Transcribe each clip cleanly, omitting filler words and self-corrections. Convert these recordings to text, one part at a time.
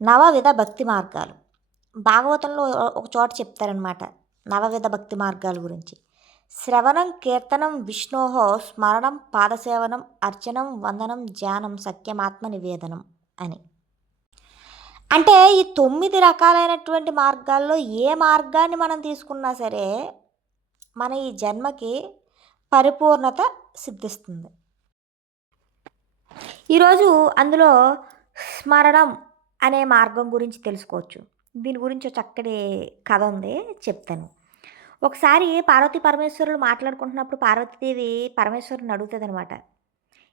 నవవిధ భక్తి మార్గాలు. భాగవతంలో ఒక చోట చెప్తారనమాట నవవిధ భక్తి మార్గాల గురించి. శ్రవణం, కీర్తనం, విష్ణోహో స్మరణం, పాదసేవనం, అర్చనం, వందనం, ధ్యానం, సత్యమాత్మ నివేదనం అని. అంటే ఈ 9 రకాలైనటువంటి మార్గాల్లో ఏ మార్గాన్ని మనం తీసుకున్నా సరే మన ఈ జన్మకి పరిపూర్ణత సిద్ధిస్తుంది. ఈరోజు అందులో స్మరణం అనే మార్గం గురించి తెలుసుకోవచ్చు. దీని గురించి ఒక చక్కటి కథ ఉంది, చెప్తాను. ఒకసారి పార్వతీ పరమేశ్వరులు మాట్లాడుకుంటున్నప్పుడు పార్వతీదేవి పరమేశ్వరుని అడుగుతుందనమాట.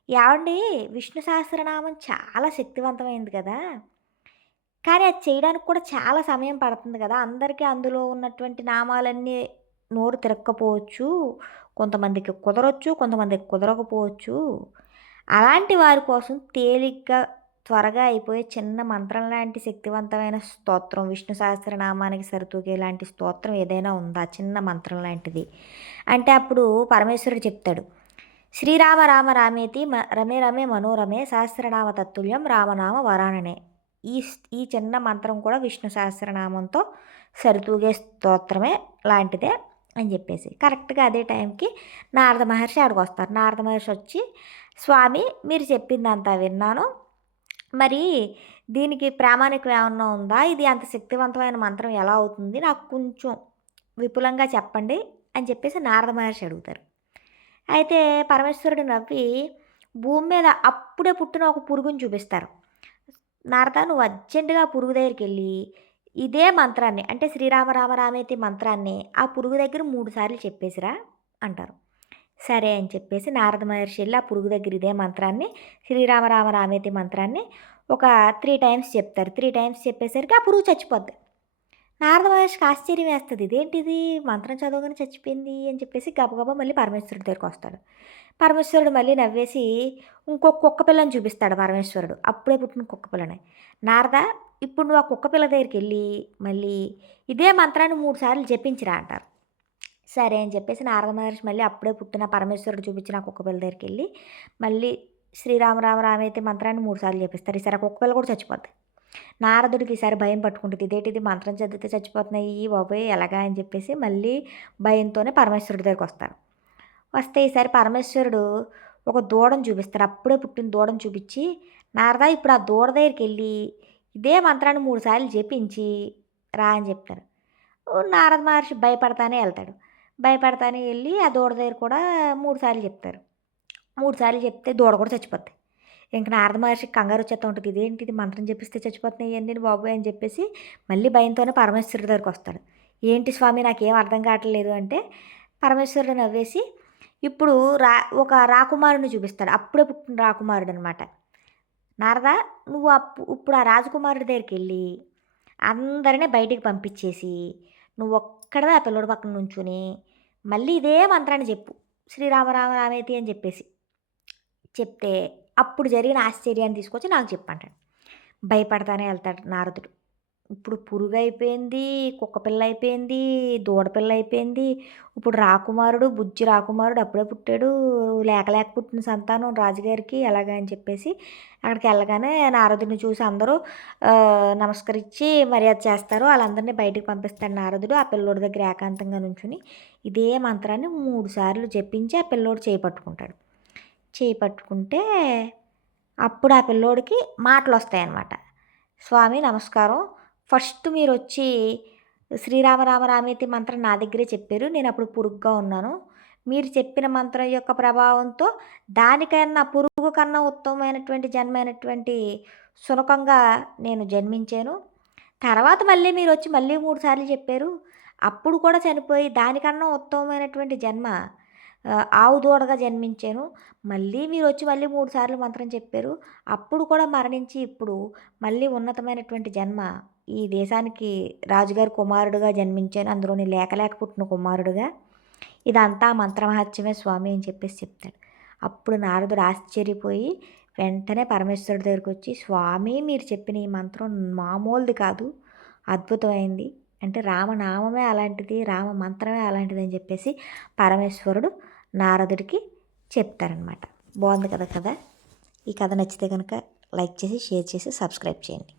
ఏవండి, విష్ణు సహస్రనామం చాలా శక్తివంతమైంది కదా, కానీ అది చేయడానికి కూడా చాలా సమయం పడుతుంది కదా, అందరికీ అందులో ఉన్నటువంటి నామాలన్నీ నోరు తిరక్కపోవచ్చు, కొంతమందికి కుదరొచ్చు, కొంతమందికి కుదరకపోవచ్చు. అలాంటి వారి కోసం తేలిగ్గా త్వరగా అయిపోయే చిన్న మంత్రం లాంటి శక్తివంతమైన స్తోత్రం, విష్ణు సహస్రనామానికి సరితూగే లాంటి స్తోత్రం ఏదైనా ఉందా, చిన్న మంత్రం లాంటిది అంటే అప్పుడు పరమేశ్వరుడు చెప్తాడు, శ్రీరామ రామ రామేతి రమే రమే మనోరమే సహస్రనామ తత్తుల్యం రామనామ వరాననే. ఈ చిన్న మంత్రం కూడా విష్ణు సహస్రనామంతో సరితూగే స్తోత్రమే లాంటిదే అని చెప్పేసి కరెక్ట్గా అదే టైంకి నారద మహర్షి అక్కడికి వస్తారు. నారద మహర్షి వచ్చి, స్వామి మీరు చెప్పిందంతా విన్నాను, మరి దీనికి ప్రామాణికం ఏమన్నా ఉందా, ఇది అంత శక్తివంతమైన మంత్రం ఎలా అవుతుంది, నాకు కొంచెం విపులంగా చెప్పండి అని చెప్పేసి నారద మహర్షి అడుగుతారు. అయితే పరమేశ్వరుడు నవ్వి భూమి మీద అప్పుడే పుట్టిన ఒక పురుగుని చూపిస్తారు. నారద, నువ్వు అర్జెంటుగా ఆ పురుగు దగ్గరికి వెళ్ళి ఇదే మంత్రాన్ని అంటే శ్రీరామ రామ రామేతి మంత్రాన్ని ఆ పురుగు దగ్గర 3 సార్లు చెప్పేసిరా అంటారు. సరే అని చెప్పేసి నారద మహర్షి వెళ్ళి ఆ పురుగు దగ్గర ఇదే మంత్రాన్ని శ్రీరామ రామ రామేతి మంత్రాన్ని ఒక 3 టైమ్స్ చెప్తారు. 3 టైమ్స్ చెప్పేసరికి ఆ పురుగు చచ్చిపోద్ది. నారద మహర్షికి ఆశ్చర్యం వేస్తుంది, ఇదేంటిది మంత్రం చదవగానే చచ్చిపోయింది అని చెప్పేసి గబగబా మళ్ళీ పరమేశ్వరుడి దగ్గరికి వస్తాడు. పరమేశ్వరుడు మళ్ళీ నవ్వేసి ఇంకొక కుక్క పిల్లని చూపిస్తాడు పరమేశ్వరుడు, అప్పుడే పుట్టిన కుక్క పిల్లని. నారద, ఇప్పుడు నువ్వు ఆ కుక్క పిల్ల దగ్గరికి వెళ్ళి మళ్ళీ ఇదే మంత్రాన్ని 3 సార్లు జపించిరా అంటారు. సరే అని చెప్పేసి నారద మహర్షి మళ్ళీ అప్పుడే పుట్టిన పరమేశ్వరుడు చూపించిన కుక్క పిల్ల దగ్గరికి వెళ్ళి మళ్ళీ శ్రీరామ రామ రామైతే మంత్రాన్ని 3 సార్లు చెప్పిస్తారు. ఈసారి ఆ కుక్క పిల్ల కూడా చచ్చిపోద్ది. నారదుడికి ఈసారి భయం పట్టుకుంటుంది, ఇదేంటిది మంత్రం చదివితే చచ్చిపోతున్నాయి బాబోయ్ ఎలాగా అని చెప్పేసి మళ్ళీ భయంతోనే పరమేశ్వరుడి దగ్గరికి వస్తారు. వస్తే ఈసారి పరమేశ్వరుడు ఒక దూడను చూపిస్తారు. అప్పుడే పుట్టిన దూడను చూపించి, నారద ఇప్పుడు ఆ దూడ దగ్గరికి వెళ్ళి ఇదే మంత్రాన్ని 3 సార్లు జపించి రా అని చెప్తారు. నారద మహర్షి భయపడతానే వెళ్తాడు. భయపడతానే వెళ్ళి ఆ దూడ దగ్గర కూడా 3 సార్లు చెప్తారు. 3 సార్లు చెప్తే దూడ కూడా చచ్చిపోద్ది. ఇంక నారద మహర్షికి కంగారు వచ్చేస్తూ ఉంటుంది, ఇదేంటిది మంత్రం చెప్పిస్తే చచ్చిపోతున్నాయి ఏంటి బాబోయ్ అని చెప్పేసి మళ్ళీ భయంతోనే పరమేశ్వరుడి దగ్గరికి వస్తాడు. ఏంటి స్వామి నాకేం అర్థం కావట్లేదు అంటే పరమేశ్వరుడు నవ్వేసి ఇప్పుడు ఒక రాకుమారుని చూపిస్తాడు. అప్పుడే పుట్టిన రాకుమారుడు అనమాట. నారద, నువ్వు ఇప్పుడు ఆ రాజకుమారుడి దగ్గరికి వెళ్ళి అందరినీ బయటికి పంపించేసి నువ్వు ఒక్కడవే ఆ పిల్లడి పక్కన నుంచుని మళ్ళీ ఇదే మంత్రాన్ని చెప్పు, శ్రీరామ రామ రామేతి అని చెప్పేసి చెప్తే అప్పుడు జరిగిన ఆశ్చర్యాన్ని తీసుకొచ్చి నాకు చెప్పంటాడు. భయపడతానే వెళ్తాడు నారదుడు. ఇప్పుడు పురుగు అయిపోయింది, కుక్క పిల్ల అయిపోయింది, దూడ పిల్ల అయిపోయింది, ఇప్పుడు రాకుమారుడు, బుజ్జి రాకుమారుడు అప్పుడే పుట్టాడు, లేక పుట్టిన సంతానం రాజుగారికి ఎలాగా అని చెప్పేసి అక్కడికి వెళ్ళగానే నారదుడిని చూసి అందరూ నమస్కరించి మర్యాద చేస్తారు. వాళ్ళందరినీ బయటికి పంపిస్తాడు నారదుడు. ఆ పిల్లోడి దగ్గర ఏకాంతంగా నుంచుని ఇదే మంత్రాన్ని 3 సార్లు జపించి ఆ పిల్లోడు చేయి పట్టుకుంటాడు. చేయి పట్టుకుంటే అప్పుడు ఆ పిల్లోడికి మాటలు వస్తాయన్నమాట. స్వామి నమస్కారం, ఫస్ట్ మీరు వచ్చి శ్రీరామ రామ రామేతి మంత్రం నా దగ్గరే చెప్పారు, నేను అప్పుడు పురుగుగా ఉన్నాను, మీరు చెప్పిన మంత్రం యొక్క ప్రభావంతో దానికన్నా పురుగు కన్నా ఉత్తమమైనటువంటి జన్మైనటువంటి శునకంగా నేను జన్మించాను. తర్వాత మళ్ళీ మీరు వచ్చి మళ్ళీ 3 సార్లు చెప్పారు, అప్పుడు కూడా చనిపోయి దానికన్నా ఉత్తమమైనటువంటి జన్మ ఆవు దూడగా జన్మించాను. మళ్ళీ మీరు వచ్చి మళ్ళీ 3 సార్లు మంత్రం చెప్పారు, అప్పుడు కూడా మరణించి ఇప్పుడు మళ్ళీ ఉన్నతమైనటువంటి జన్మ ఈ దేశానికి రాజుగారి కుమారుడుగా జన్మించాను, అందులోని లేక పుట్టిన కుమారుడుగా, ఇదంతా మంత్రమహత్యమే స్వామి అని చెప్పేసి చెప్తాడు. అప్పుడు నారదుడు ఆశ్చర్యపోయి వెంటనే పరమేశ్వరుడి దగ్గరికి వచ్చి, స్వామి మీరు చెప్పిన ఈ మంత్రం మామూలుది కాదు, అద్భుతమైంది, అంటే రామనామమే అలాంటిది, రామ మంత్రమే అలాంటిది అని చెప్పేసి పరమేశ్వరుడు నారదుడికి చెప్తారనమాట. బాగుంది కదా కథ. ఈ కథ నచ్చితే కనుక లైక్ చేసి షేర్ చేసి సబ్స్క్రైబ్ చేయండి.